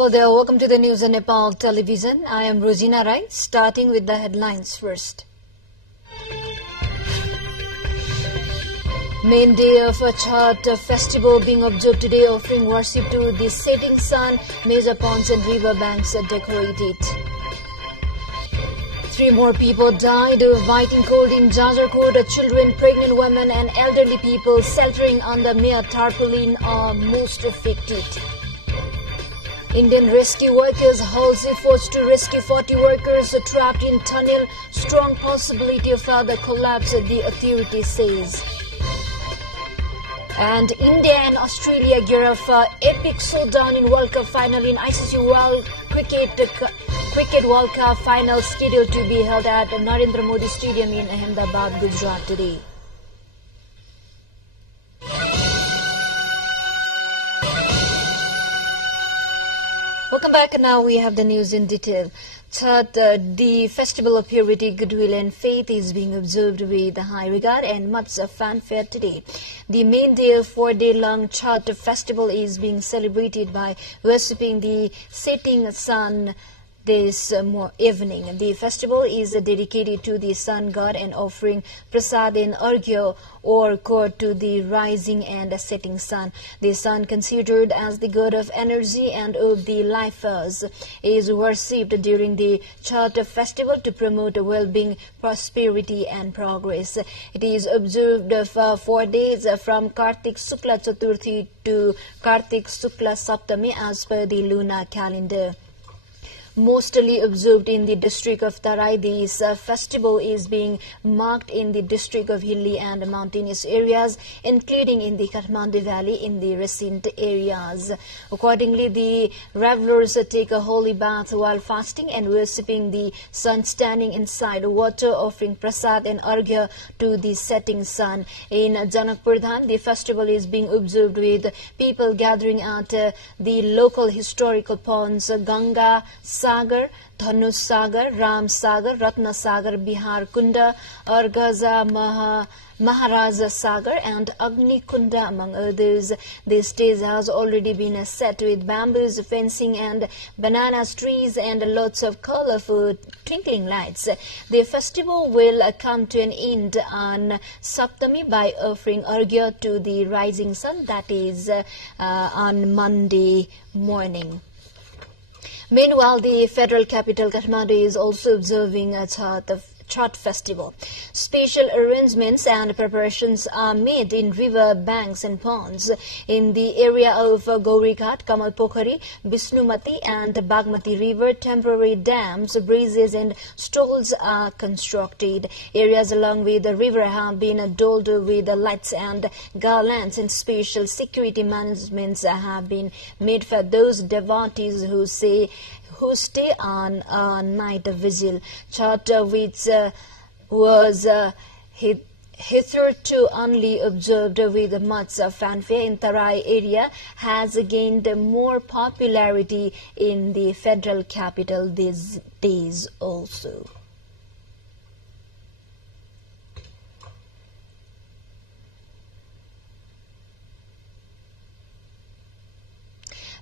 Hello there, welcome to the news on Nepal television. I am Rosina Rai, starting with the headlines first. Main day of a Chhat festival being observed today, offering worship to the setting sun. Major ponds and river banks are decorated. 3 more people died of biting cold in Jajarkot. Children, pregnant women and elderly people sheltering under mere tarpaulin are most affected. Indian rescue workers halts efforts to rescue 40 workers trapped in tunnel. Strong possibility of further collapse, the authority says. And India and Australia gear up for epic showdown in World Cup final in ICC World Cricket World Cup final scheduled to be held at Narendra Modi Stadium in Ahmedabad, Gujarat today. Welcome back. Now we have the news in detail. Chhat, the festival of purity, goodwill and faith, is being observed with high regard and much fanfare today. The main day of 4-day-long Chhat festival is being celebrated by worshipping the setting sun this evening. The festival is dedicated to the sun god and offering prasad and arghya or court to the rising and setting sun. The sun, considered as the god of energy and of the life force, is worshipped during the Chhat festival to promote well-being, prosperity and progress. It is observed for 4 days from Kartik Shukla Chaturthi to Kartik Shukla Saptami as per the lunar calendar. Mostly observed in the district of Tarai, this festival is being marked in the district of hilly and mountainous areas, including in the Kathmandu Valley in the recent areas. Accordingly, the revelers take a holy bath while fasting and worshipping the sun, standing inside water, offering prasad and arghya to the setting sun. In Janakpur, the festival is being observed with people gathering at the local historical ponds Ganga Sagar, Dhanus Sagar, Ram Sagar, Ratna Sagar, Bihar Kunda, Argaza Maharaja Sagar and Agni Kunda, among others. The stage has already been set with bamboos, fencing and banana trees and lots of colorful twinkling lights. The festival will come to an end on Saptami by offering arghya to the rising sun, that is on Monday morning. Meanwhile, the federal capital Kathmandu is also observing a Chhat festival. Special arrangements and preparations are made in river banks and ponds. In the area of Gaurighat, Kamal Pokhari, Vishnumati and Bagmati River, temporary dams, bridges and stalls are constructed. Areas along with the river have been adorned with lights and garlands, and special security managements have been made for those devotees who stay on a night vigil. Chhat, which was hitherto only observed with much fanfare in Tarai area, has gained more popularity in the federal capital these days also.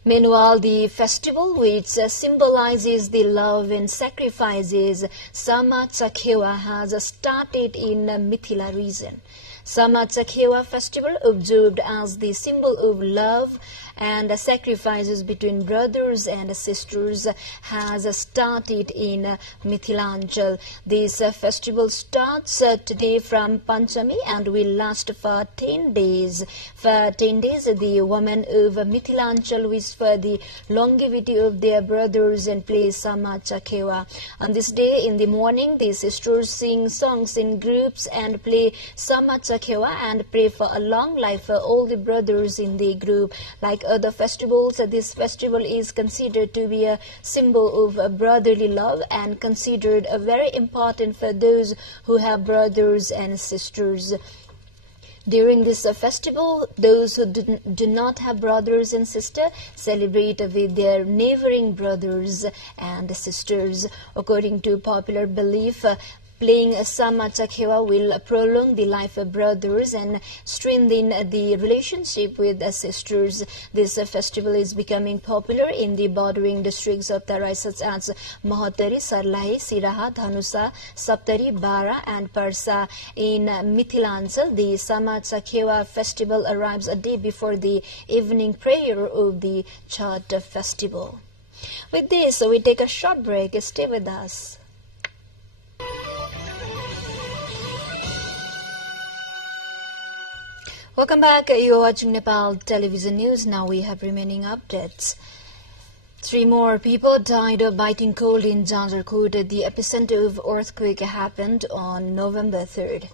Meanwhile, the festival, which symbolizes the love and sacrifices, Sama Chakhewa, has started in Mithila region. Sama Chakhewa festival, observed as the symbol of love and sacrifices between brothers and sisters, has started in Mithilanchal. This festival starts today from Panchami and will last for 10 days. For 10 days, the women of Mithilanchal wish for the longevity of their brothers and play Sama Chakhewa. On this day, in the morning, the sisters sing songs in groups and play Sama Chakhewa and pray for a long life for all the brothers in the group. Like other festivals, this festival is considered to be a symbol of brotherly love and considered very important for those who have brothers and sisters. During this festival, those who do not have brothers and sisters celebrate with their neighboring brothers and sisters. According to popular belief, Playing Samuha will prolong the life of brothers and strengthen the relationship with sisters. This festival is becoming popular in the bordering districts of Tarai such as Migratory, Sarlahi, Siraha, Dhanusa, Saptari, Bara and Parsa. In Mithilancal, the Samuha festival arrives a day before the evening prayer of the Chhat festival. With this, we take a short break. Stay with us. Welcome back. You're watching Nepal Television News. Now we have remaining updates. 3 more people died of biting cold in Janjarkot. The epicenter of earthquake happened on November 3rd.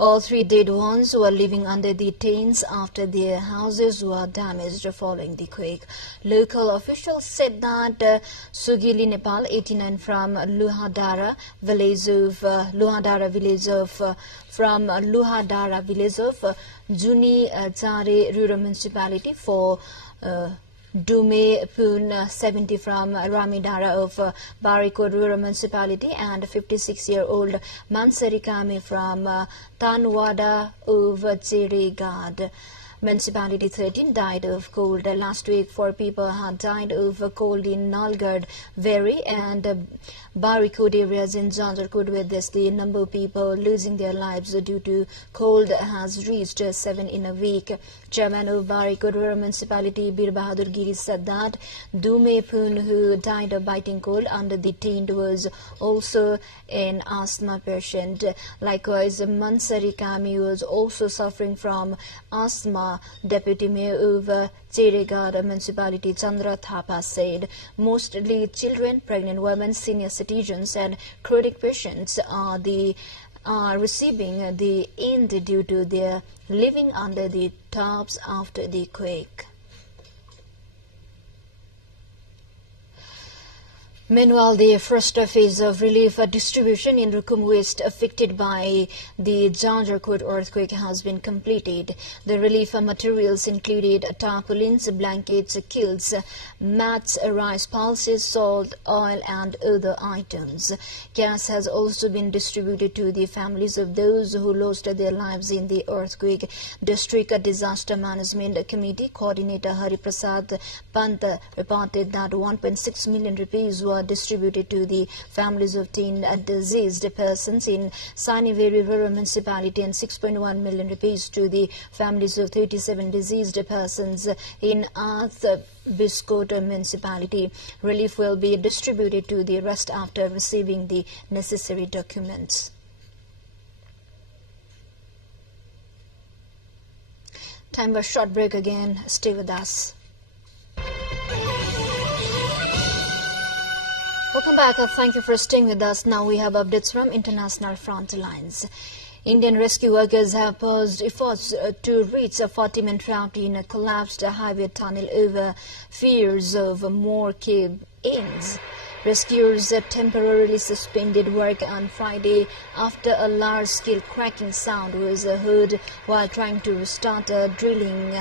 All 3 dead ones were living under the tents after their houses were damaged following the quake. Local officials said that Sugili, Nepal, 89 from Luhadara village of Juni Chare rural municipality for Dume Poon, 70 from Ramidara of Barikod rural municipality, and 56-year-old Mansari Kami from Tanwada of Chirigad municipality. 13 died of cold. Last week, 4 people had died of cold in Nalgad, Veri and Barikod areas in Janjarkot. With this, the number of people losing their lives due to cold has reached 7 in a week. Chairman of Barikod rural municipality, Bir Bahadur Giri, said that Dume Poon, who died of biting cold under the tent, was also an asthma patient. Likewise, Mansari Kami was also suffering from asthma. Deputy Mayor of Chirigad municipality, Chandra Thapa, said mostly children, pregnant women, senior citizens and chronic patients are receiving the end due to their living under the tops after the quake. Meanwhile, the first phase of relief distribution in Rukum West affected by the Janjarkot earthquake has been completed. The relief materials included tarpaulins, blankets, quilts, mats, rice pulses, salt, oil and other items. Gas has also been distributed to the families of those who lost their lives in the earthquake. District Disaster Management Committee Coordinator Hari Prasad Pant reported that 1.6 million rupees were distributed to the families of 10 diseased persons in Saniveri rural municipality and 6.1 million rupees to the families of 37 diseased persons in Arth Biscot municipality. Relief will be distributed to the rest after receiving the necessary documents. Time for a short break again. Stay with us. Welcome back. Thank you for staying with us. Now we have updates from international front lines. Indian rescue workers have paused efforts to reach a 40-man trapped in a collapsed highway tunnel over fears of more cave-ins. Rescuers temporarily suspended work on Friday after a large-scale cracking sound was heard while trying to restart a drilling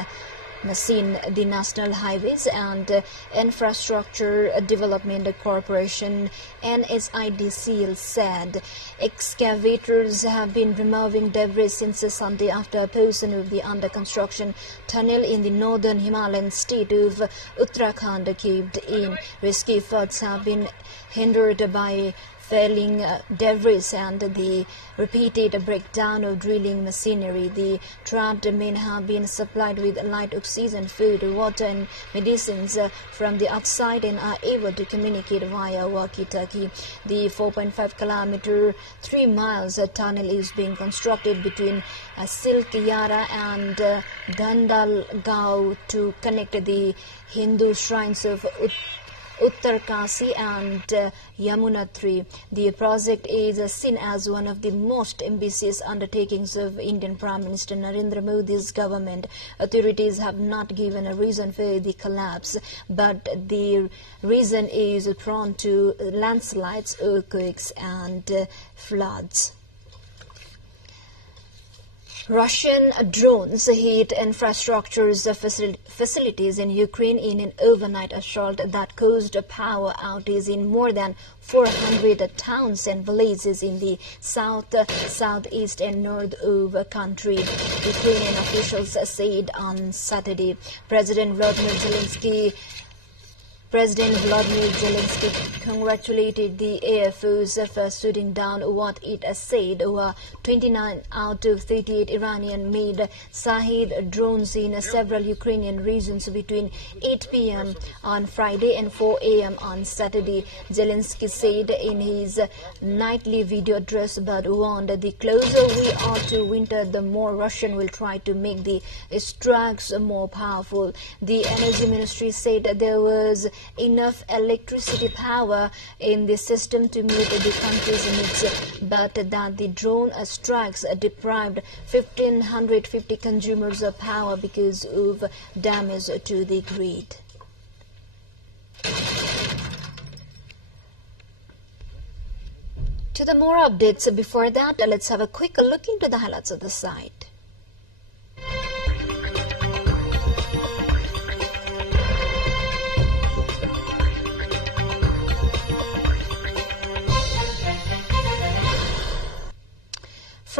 machine. The National Highways and Infrastructure Development Corporation NSIDCL said excavators have been removing debris since Sunday after a portion of the under-construction tunnel in the northern Himalayan state of Uttarakhand caved in. Rescue efforts have been hindered by falling debris and the repeated breakdown of drilling machinery. The trapped men have been supplied with light oxygen, food, water and medicines from the outside and are able to communicate via walkie-talkie. The 4.5-kilometer, 3 miles tunnel is being constructed between Silkyara and Gandalgaon to connect the Hindu shrines of Uttarkasi and Yamunotri. The project is seen as one of the most ambitious undertakings of Indian Prime Minister Narendra Modi's government. Authorities have not given a reason for the collapse, but the region is prone to landslides, earthquakes and floods. Russian drones hit infrastructure facilities in Ukraine in an overnight assault that caused a power outage in more than 400 towns and villages in the south, southeast and north of the country, Ukrainian officials said on Saturday. President Vladimir Zelensky congratulated the Air Force for shooting down what it said were 29 out of 38 Iranian-made Shahed drones in several Ukrainian regions between 8 p.m. on Friday and 4 a.m. on Saturday. Zelensky said in his nightly video address, but warned the closer we are to winter, the more Russian will try to make the strikes more powerful. The Energy Ministry said that there was enough electricity power in the system to meet the country's needs, but that the drone strikes deprived 1,550 consumers of power because of damage to the grid. To the more updates, before that, let's have a quick look into the highlights of the site.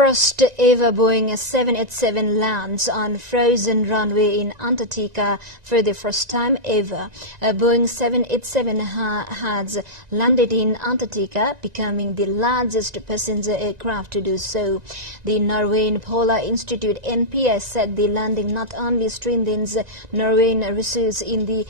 First ever Boeing 787 lands on frozen runway in Antarctica for the first time ever. A Boeing 787 has landed in Antarctica, becoming the largest passenger aircraft to do so. The Norwegian Polar Institute (NPI) said the landing not only strengthens Norwegian research in the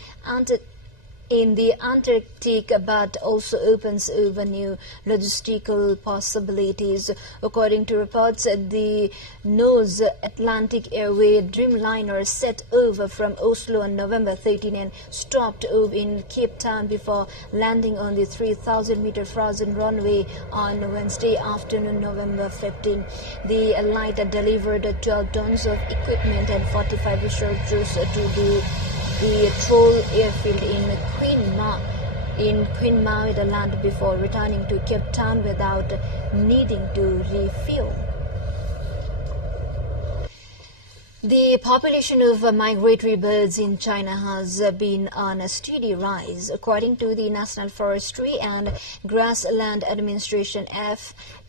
Antarctic, but also opens over new logistical possibilities. According to reports, the North Atlantic Airway Dreamliner set over from Oslo on November 13 and stopped over in Cape Town before landing on the 3,000-meter frozen runway on Wednesday afternoon, November 15. The light delivered 12 tons of equipment and 45 researchers to the Troll airfield in Queen Maui, the land, before returning to Cape Town without needing to refuel. The population of migratory birds in China has been on a steady rise, according to the National Forestry and Grassland Administration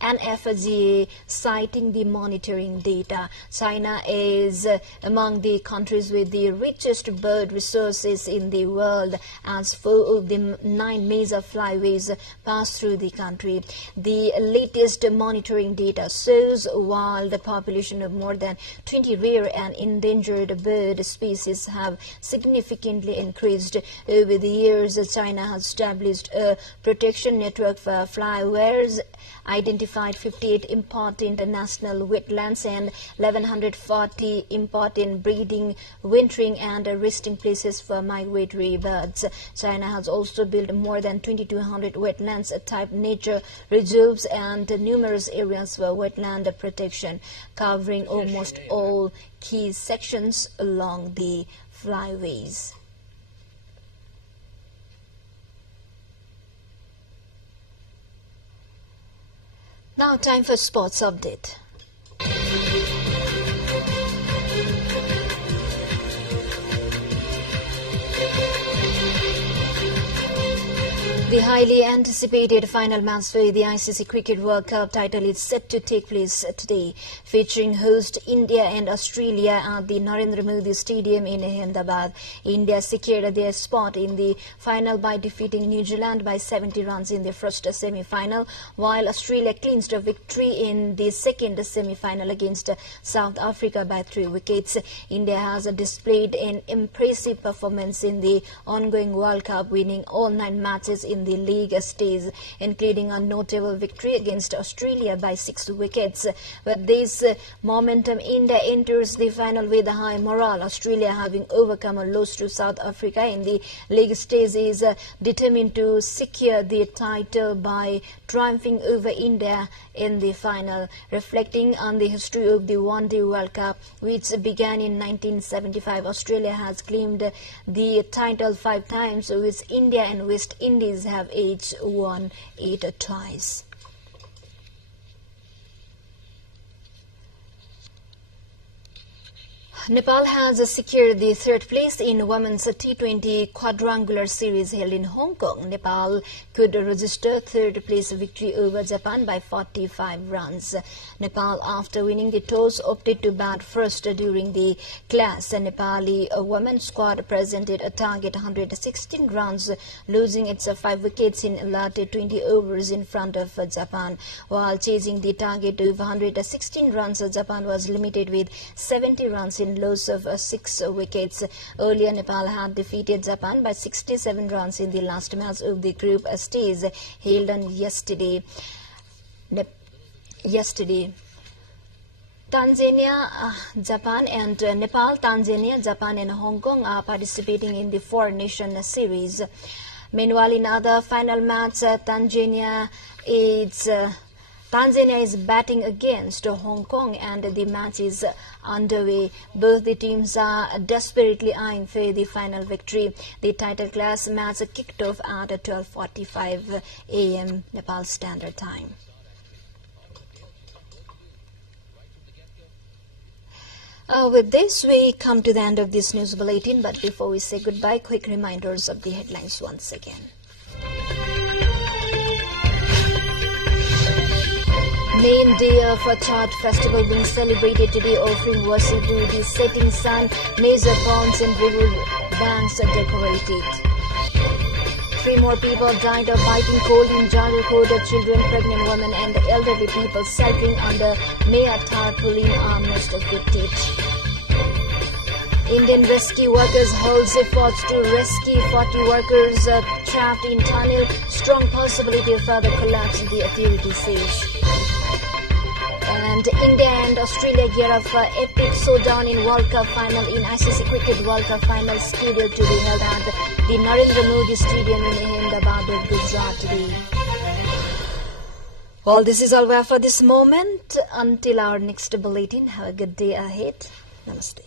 (NFGA), citing the monitoring data. China is among the countries with the richest bird resources in the world, as 4 of the 9 major flyways pass through the country. The latest monitoring data shows while the population of more than 20 rare and endangered bird species have significantly increased over the years, China has established a protection network for flyways, identified 58 important national wetlands and 1,140 important breeding, wintering and resting places for migratory birds. China has also built more than 2,200 wetlands type nature reserves and numerous areas for wetland protection, covering almost all key sections along the flyways. Now time for sports update. The highly anticipated final match for the ICC Cricket World Cup title is set to take place today, featuring host India and Australia at the Narendra Modi Stadium in Ahmedabad. India secured their spot in the final by defeating New Zealand by 70 runs in the first semi-final, while Australia clinched a victory in the second semi-final against South Africa by 3 wickets. India has displayed an impressive performance in the ongoing World Cup, winning all 9 matches in the league stage, including a notable victory against Australia by 6 wickets. With this momentum, India enters the final with a high morale. Australia, having overcome a loss to South Africa in the league stage, is determined to secure the title by triumphing over India in the final. Reflecting on the history of the One-Day World Cup, which began in 1975, Australia has claimed the title 5 times, which India and West Indies have each won 8 twice. Nepal has secured the third place in women's T20 quadrangular series held in Hong Kong. Nepal could register third place victory over Japan by 45 runs. Nepal, after winning the toss, opted to bat first during the clash. The Nepali women's squad presented a target 116 runs, losing its 5 wickets in allotted 20 overs in front of Japan. While chasing the target of 116 runs, Japan was limited with 70 runs in loss of 6 wickets. Earlier, Nepal had defeated Japan by 67 runs in the last match of the group stage held on yesterday. Tanzania, Japan and Nepal, Tanzania, Japan and Hong Kong are participating in the four-nation series. Meanwhile, in other final match, Tanzania is batting against Hong Kong and the match is underway. Both the teams are desperately eyeing for the final victory. The title clash match kicked off at 12:45 a.m. Nepal Standard Time. With this, we come to the end of this news bulletin, but before we say goodbye, quick reminders of the headlines once again. Main day of a Chhath festival being celebrated today, offering worship to the setting sun, major ponds and river banks are decorated. 3 more people died of biting cold in Jarikod, children, pregnant women and elderly people sheltering under Maya tarpaulin are most affected. Indian rescue workers holds efforts to rescue 40 workers trapped in tunnel. Strong possibility of further collapse, the authority says. And India and Australia gear up for epic showdown in World Cup final in ICC Cricket World Cup final scheduled to be held at the Narendra Modi Stadium in Ahmedabad, Gujarat today. Well, this is all we have for this moment. Until our next bulletin, have a good day ahead. Namaste.